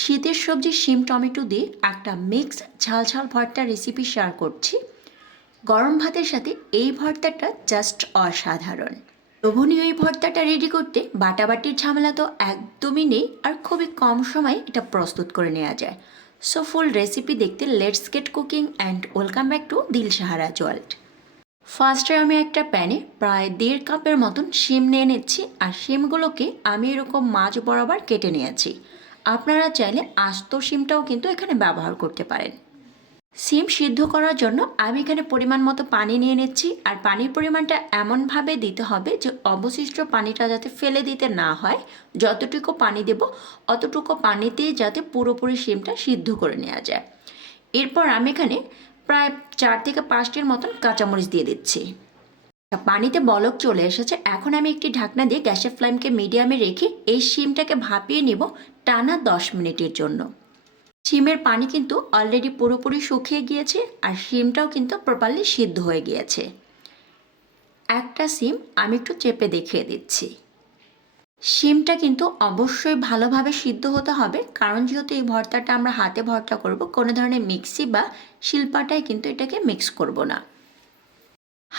শীতের সবজি, শিম, টমেটো দিয়ে একটা মিক্স ঝাল ঝাল ভর্তা রেসিপি শেয়ার করছি। গরম ভাতের সাথে এই ভর্তাটা জাস্ট অসাধারণ। লোভনীয় এই ভর্তাটা রেডি করতে বাটাবাটির ঝামেলা তো একদমই নেই আর খুবই কম সময়ে এটা প্রস্তুত করে নেওয়া যায়। সো ফুল রেসিপি দেখতে let's get cooking and welcome back to Dil Sahara world ফার্স্টে আমি একটা প্যানে প্রায় দেড় কাপের মতন শিম নিয়ে নিচ্ছি আর শিমগুলোকে আমি এরকম মাছ বরাবর কেটে নিয়েছি। আপনারা চাইলে আস্ত সিমটাও কিন্তু এখানে ব্যবহার করতে পারেন। সিম সিদ্ধ করার জন্য আমি এখানে পরিমাণ মতো পানি নিয়ে নিচ্ছি আর পানির পরিমাণটা এমনভাবে দিতে হবে যে অবশিষ্ট পানিটা যাতে ফেলে দিতে না হয়। যতটুকু পানি দেব অতটুকু পানিতেই যাতে পুরোপুরি সিমটা সিদ্ধ করে নেওয়া যায়। এরপর আমি এখানে প্রায় চার থেকে পাঁচটির মতন কাঁচামরিচ দিয়ে দিচ্ছি। পানিতে বলক চলে এসেছে। এখন আমি একটি ঢাকনা দিয়ে গ্যাসের ফ্লেমকে মিডিয়ামে রেখে এই শিমটাকে ভাপিয়ে নিব টানা দশ মিনিটের জন্য। শিমের পানি কিন্তু অলরেডি পুরোপুরি শুকিয়ে গিয়েছে আর শিমটাও কিন্তু প্রপারলি সিদ্ধ হয়ে গিয়েছে। একটা সিম আমি একটু চেপে দেখিয়ে দিচ্ছি। শিমটা কিন্তু অবশ্যই ভালোভাবে সিদ্ধ হতে হবে, কারণ যেহেতু এই ভর্তাটা আমরা হাতে ভর্তা করব, কোনো ধরনের মিক্সি বা শিল্পাটায় কিন্তু এটাকে মিক্স করব না।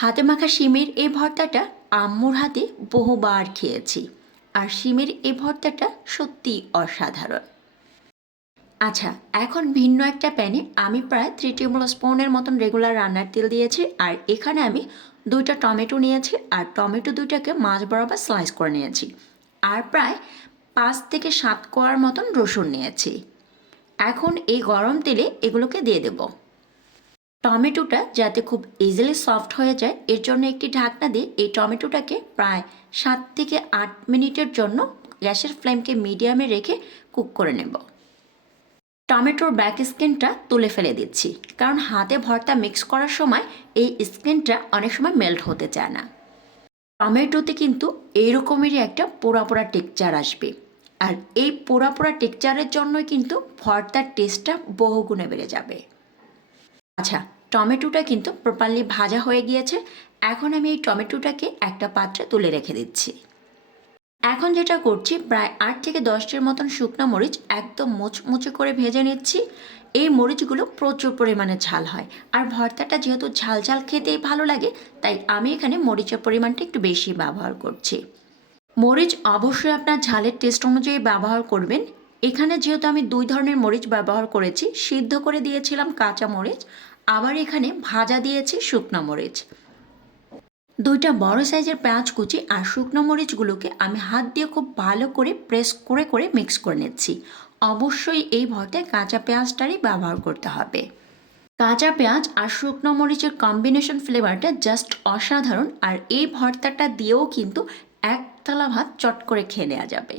হাতে মাখা শিমের এই ভর্তাটা আম্মুর হাতে বহুবার খেয়েছি। আর শিমের এই ভর্তাটা সত্যি অসাধারণ। আচ্ছা এখন ভিন্ন একটা প্যানে আমি প্রায় থ্রি টেবিল স্পুনের মতন রেগুলার রান্নার তেল দিয়েছি, আর এখানে আমি দুইটা টমেটো নিয়েছি, আর টমেটো দুইটাকে মাছ বরাবর স্লাইস করে নিয়েছি। আর প্রায় পাঁচ থেকে সাত কোয়ার মতন রসুন নিয়েছি। এখন এই গরম তেলে এগুলোকে দিয়ে দেব। টমেটোটা যাতে খুব ইজিলি সফট হয়ে যায়, এর জন্য একটি ঢাকনা দিয়ে এই টমেটোটাকে প্রায় সাত থেকে আট মিনিটের জন্য গ্যাসের ফ্লেমকে মিডিয়ামে রেখে কুক করে নেব। টমেটোর ব্যাক স্কিনটা তুলে ফেলে দিচ্ছি, কারণ হাতে ভর্তা মিক্স করার সময় এই স্কিনটা অনেক সময় মেল্ট হতে চায় না। টমেটোতে কিন্তু এইরকমেরই একটা পোড়া পোড়া টেকচার আসবে, আর এই পোড়া পোড়া টেকচারের জন্যই কিন্তু ভর্তার টেস্টটা বহুগুণে বেড়ে যাবে। আচ্ছা টমেটোটা কিন্তু প্রপারলি ভাজা হয়ে গিয়েছে। এখন আমি এই টমেটোটাকে একটা পাত্রে তুলে রেখে দিচ্ছি। এখন যেটা করছি, প্রায় আট থেকে দশটির মতন শুকনো মরিচ একদম মুচমুচে করে ভেজে নিচ্ছি। এই মরিচগুলো প্রচুর পরিমাণে ঝাল হয়। আর ভর্তাটা যেহেতু ঝাল ঝাল খেতেই ভালো লাগে, তাই আমি এখানে মরিচের পরিমাণটা একটু বেশি ব্যবহার করছি। মরিচ অবশ্যই আপনার ঝালের টেস্ট অনুযায়ী ব্যবহার করবেন। এখানে যেহেতু আমি দুই ধরনের মরিচ ব্যবহার করেছি, সিদ্ধ করে দিয়েছিলাম কাঁচা মরিচ, আবার এখানে ভাজা দিয়েছি শুকনো মরিচ। দুইটা বড় সাইজের পেঁয়াজ কুচি আর শুকনো মরিচগুলোকে আমি হাত দিয়ে খুব ভালো করে প্রেস করে করে মিক্স করে নিচ্ছি। অবশ্যই এই ভর্তায় কাঁচা পেঁয়াজটারই ব্যবহার করতে হবে। কাঁচা পেঁয়াজ আর শুকনো মরিচের কম্বিনেশন ফ্লেভারটা জাস্ট অসাধারণ আর এই ভর্তাটা দিয়েও কিন্তু এক থালা ভাত চট করে খেয়ে নেওয়া যাবে।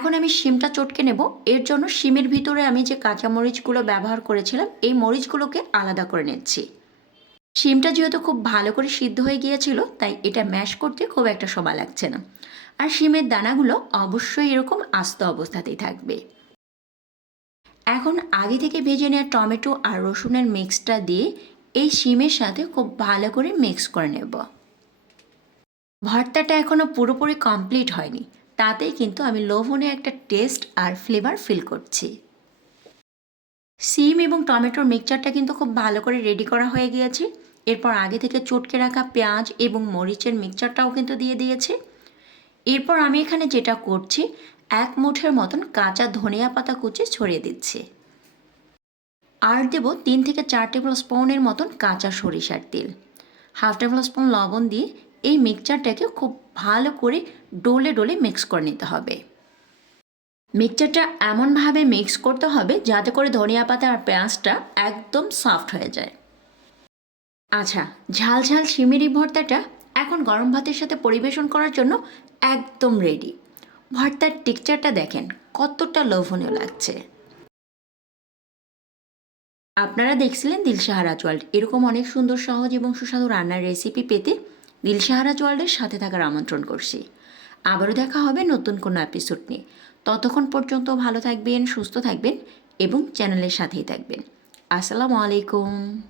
এখন আমি শিমটা চটকে নেব। এর জন্য শিমের ভিতরে আমি যে কাঁচা মরিচগুলো ব্যবহার করেছিলাম, এই মরিচগুলোকে আলাদা করে নিচ্ছি। শিমটা যেহেতু খুব ভালো করে সিদ্ধ হয়ে গিয়েছিল, তাই এটা ম্যাশ করতে খুব একটা সময় লাগছে না। আর শিমের দানাগুলো অবশ্যই এরকম আস্ত অবস্থাতেই থাকবে। এখন আগে থেকে ভেজে নেওয়া টমেটো আর রসুনের মিক্সটা দিয়ে এই শিমের সাথে খুব ভালো করে মিক্স করে নেব। ভর্তাটা এখনও পুরোপুরি কমপ্লিট হয়নি। তাতেই কিন্তু আমি লবণে একটা টেস্ট আর ফ্লেভার ফিল করছি। সিম এবং টমেটোর মিক্সচারটা কিন্তু খুব ভালো করে রেডি করা হয়ে গিয়েছে। এরপর আগে থেকে চটকে রাখা পেঁয়াজ এবং মরিচের মিক্সচারটাও কিন্তু দিয়ে দিয়েছে। এরপর আমি এখানে যেটা করছি, এক মুঠের মতন কাঁচা ধনিয়া পাতা কুচি ছড়িয়ে দিচ্ছি। আর দেব তিন থেকে চার টেবিল স্পুনের মতন কাঁচা সরিষার তেল। হাফ টেবিল স্পুন লবণ দিয়ে এই মিক্সচারটাকে খুব ভালো করে ডোলে ডোলে মিক্স করে নিতে হবে। মিক্সচারটা এমনভাবে মিক্স করতে হবে যাতে করে ধনিয়া পাতা আর পেঁয়াজটা একদম সফট হয়ে যায়। আচ্ছা ঝাল ঝাল সিমিরি ভর্তাটা এখন গরম ভাতের সাথে পরিবেশন করার জন্য একদম রেডি ভর্তার টেক্সচারটা দেখেন, কতটা লোভনীয় লাগছে। আপনারা দেখছিলেন দিলশাহারাজ ওয়ার্ল্ড এরকম অনেক সুন্দর, সহজ এবং সুস্বাদু রান্নার রেসিপি পেতে দিলশাহারাজ চোয়ালদের সাথে থাকার আমন্ত্রণ করছি। আবারও দেখা হবে নতুন কোনো এপিসোড নিয়ে। ততক্ষণ পর্যন্ত ভালো থাকবেন, সুস্থ থাকবেন এবং চ্যানেলের সাথেই থাকবেন। আসসালামু আলাইকুম।